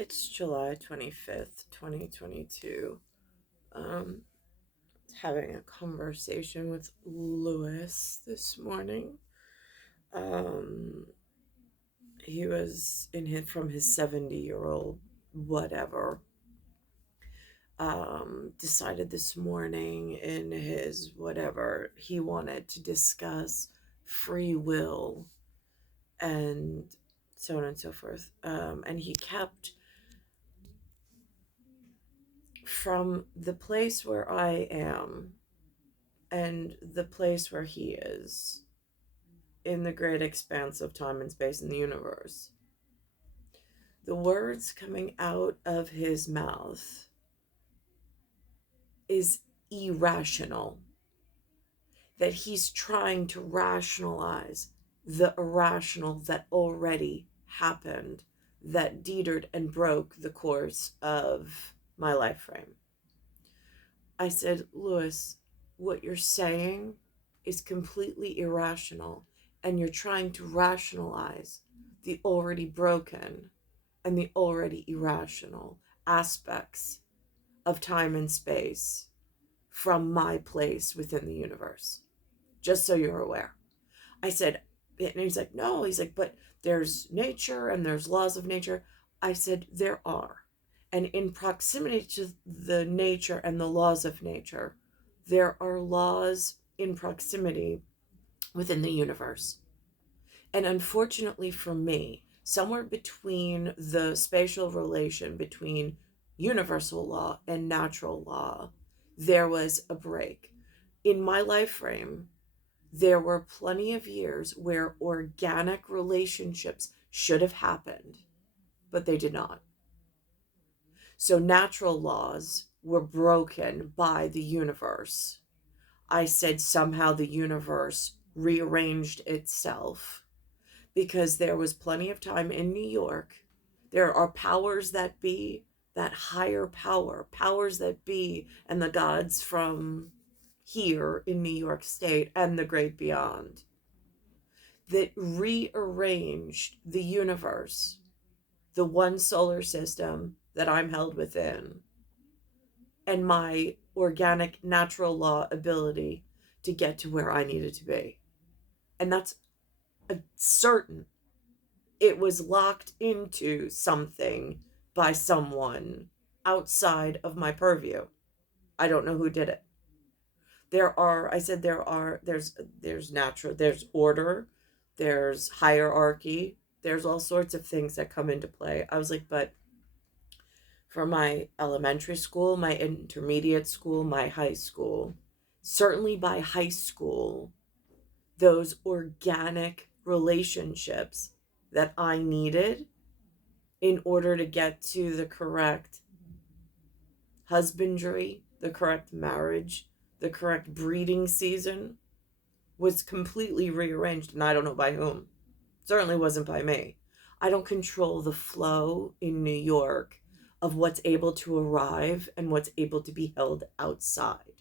It's July 25th, 2022. Um, Having a conversation with Lewis this morning. Um, he was from his 70-year-old whatever. Decided this morning in his whatever he wanted to discuss free will and so on and so forth. And he kept from the place where I am and the place where he is in the great expanse of time and space in the universe. The words coming out of his mouth is irrational. That he's trying to rationalize the irrational that already happened, that deterred and broke the course of my life frame. I said, Lewis, what you're saying is completely irrational, and you're trying to rationalize the already broken and the already irrational aspects of time and space from my place within the universe. Just so you're aware. I said, and he's like, no, he's like, but there's nature and there's laws of nature. I said, there are. And in proximity to the nature and the laws of nature, there are laws in proximity within the universe. And unfortunately for me, somewhere between the spatial relation between universal law and natural law, there was a break. In my life frame, there were plenty of years where organic relationships should have happened, but they did not. So natural laws were broken by the universe. I said somehow the universe rearranged itself because there was plenty of time in New York. There are powers that be, that higher power, powers that be, and the gods from here in New York State and the great beyond that rearranged the universe, the one solar system that I'm held within, and my organic natural law ability to get to where I needed to be. And that's certain. It was locked into something by someone outside of my purview. I don't know who did it. There's natural, there's order, there's hierarchy, there's all sorts of things that come into play. I was like, but for my elementary school, my intermediate school, my high school, certainly by high school, those organic relationships that I needed in order to get to the correct husbandry, the correct marriage, the correct breeding season was completely rearranged, and I don't know by whom. Certainly wasn't by me. I don't control the flow in New York of what's able to arrive and what's able to be held outside.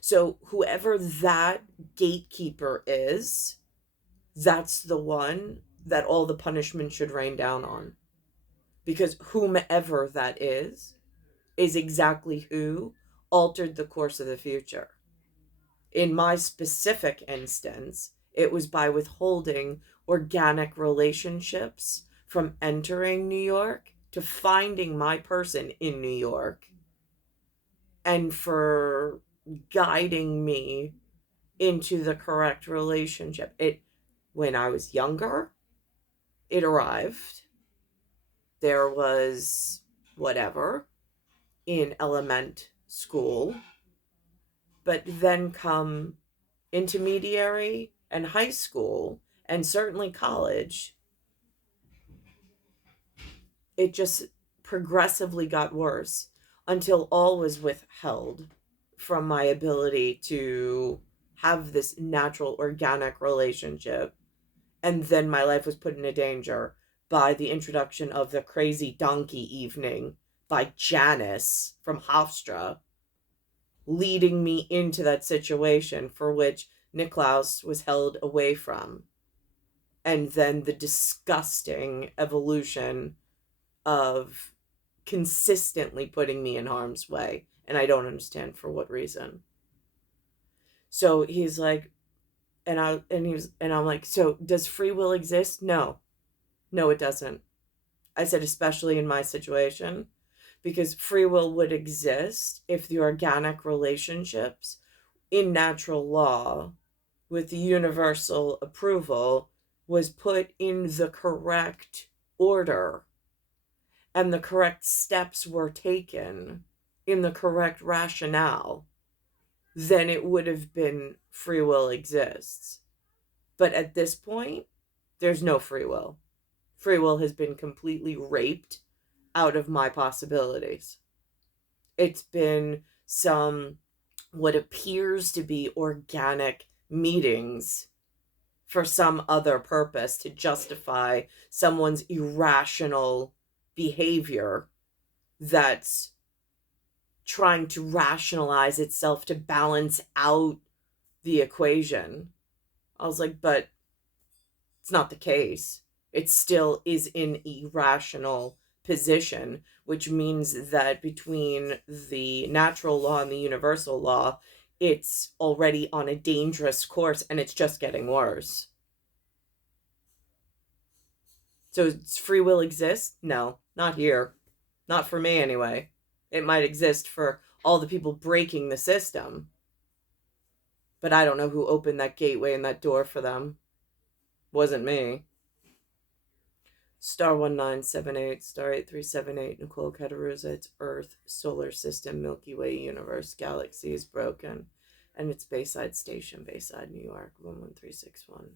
So whoever that gatekeeper is, that's the one that all the punishment should rain down on. Because whomever that is exactly who altered the course of the future. In my specific instance, it was by withholding organic relationships from entering New York to finding my person in New York and for guiding me into the correct relationship. When I was younger, it arrived. There was whatever in element school, but then come intermediary and high school, and certainly college, it just progressively got worse until all was withheld from my ability to have this natural organic relationship. And then my life was put into danger by the introduction of the crazy donkey evening by Janice from Hofstra, leading me into that situation for which Niklaus was held away from. And then the disgusting evolution of consistently putting me in harm's way, and I don't understand for what reason. So he's like, and I'm like, so does free will exist? No, it doesn't. I said, especially in my situation, because free will would exist if the organic relationships in natural law with the universal approval was put in the correct order and the correct steps were taken in the correct rationale, then it would have been free will exists. But at this point, there's no free will. Free will has been completely raped out of my possibilities. It's been some what appears to be organic meetings for some other purpose to justify someone's irrational behavior that's trying to rationalize itself to balance out the equation. I was like, but it's not the case. It still is in irrational position, which means that between the natural law and the universal law, it's already on a dangerous course and it's just getting worse. So does free will exist? No, not here. Not for me anyway. It might exist for all the people breaking the system. But I don't know who opened that gateway and that door for them. Wasn't me. Star 1978, Star 8378, Nicole, Cattaruzza, it's Earth, Solar System, Milky Way, Universe, Galaxy is broken. And it's Bayside Station, Bayside, New York, 11361.